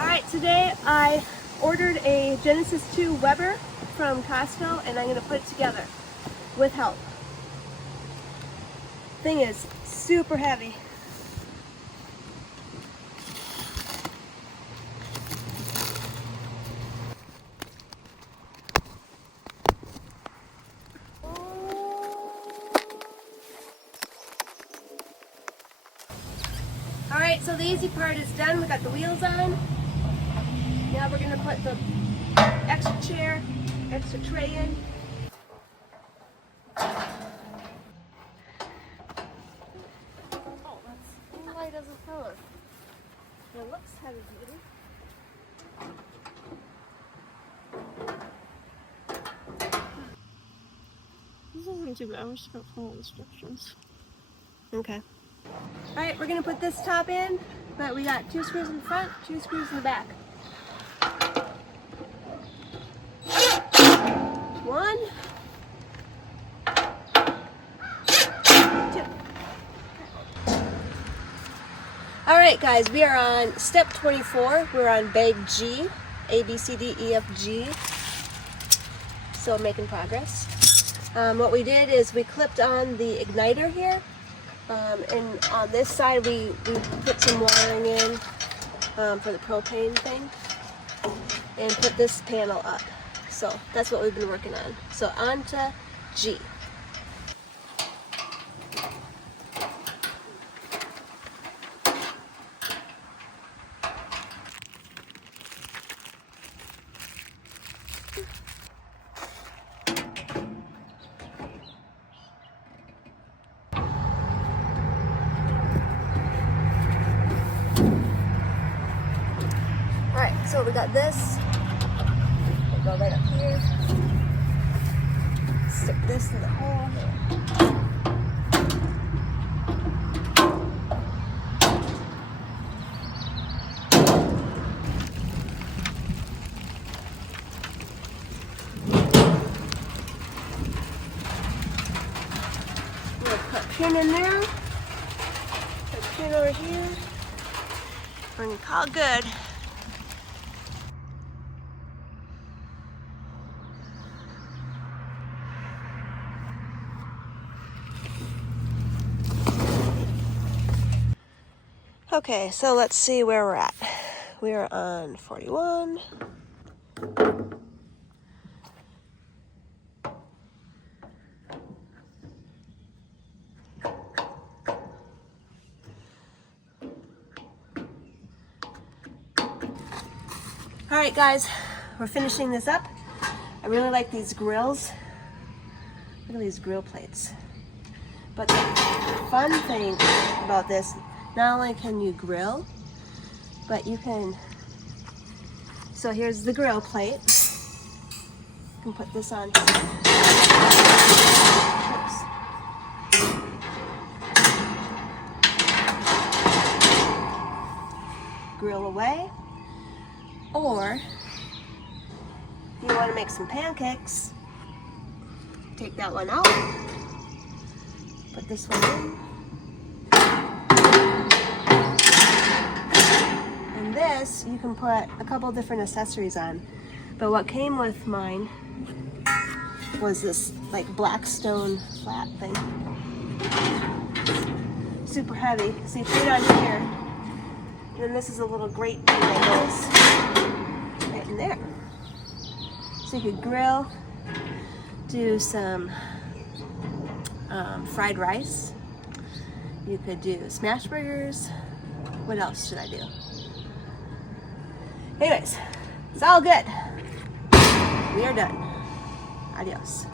Alright, today I ordered a Genesis 2 Weber from Costco and I'm going to put it together with help. Thing is super heavy. Alright, so the easy part is done. We got the wheels on. Now we're going to put the extra chair, extra tray in. Oh, that's light as a feather. It looks heavy duty. This isn't too bad. I'm just gonna follow instructions. Okay. Alright, we're going to put this top in, but we got 2 screws in the front, 2 screws in the back. 1, 2. Alright guys, we are on step 24. We're on bag G, A, B, C, D, E, F, G. Still making progress. What we did is we clipped on the igniter here. And on this side we put some wiring in for the propane thing and put this panel up. So that's what we've been working on. So on to G. Alright, so we got this. We'll go right up here. Stick this in the hole. We'll put a pin in there. Put a pin over here. We're gonna call it good. Okay, so let's see where we're at. We're on 41. Alright guys, we're finishing this up. I really like these grills. Look at these grill plates. But the fun thing about this, not only can you grill, but you can, so here's the grill plate. You can put this on. Oops. Grill away. Or, if you want to make some pancakes, take that one out. Put this one in. And this, you can put a couple different accessories on. But what came with mine was this like black stone flat thing. Super heavy. So you put it on here. And then this is a little grate thing that goes right in there. So you could grill, do some fried rice. You could do smash burgers. What else should I do? Anyways, it's all good. We are done. Adios.